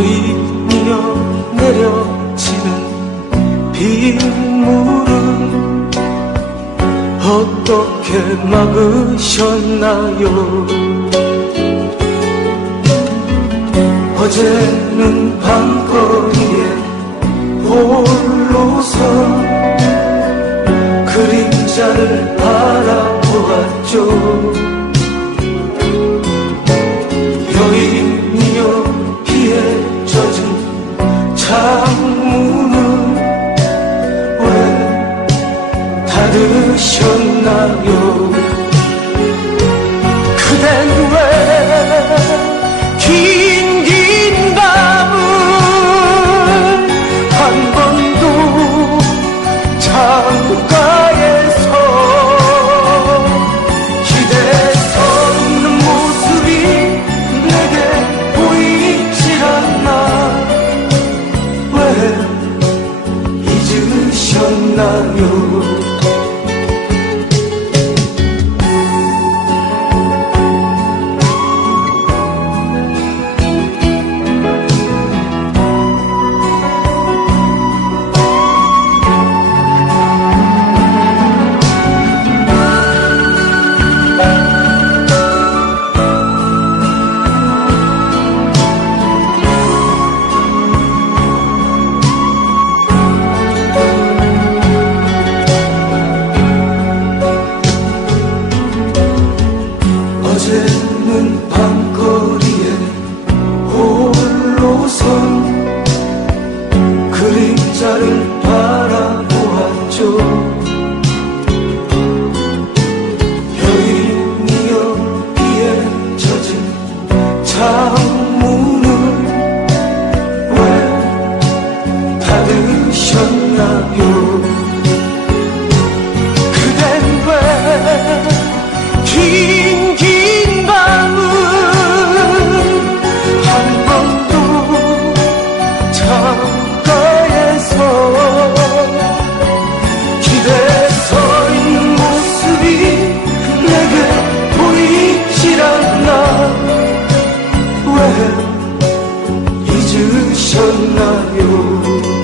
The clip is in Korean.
서서히 내려지는 빗물은 어떻게 막으셨나요? 어제는 밤거리에 홀로서 그림자를 바라보았죠. love you. 주셨나요?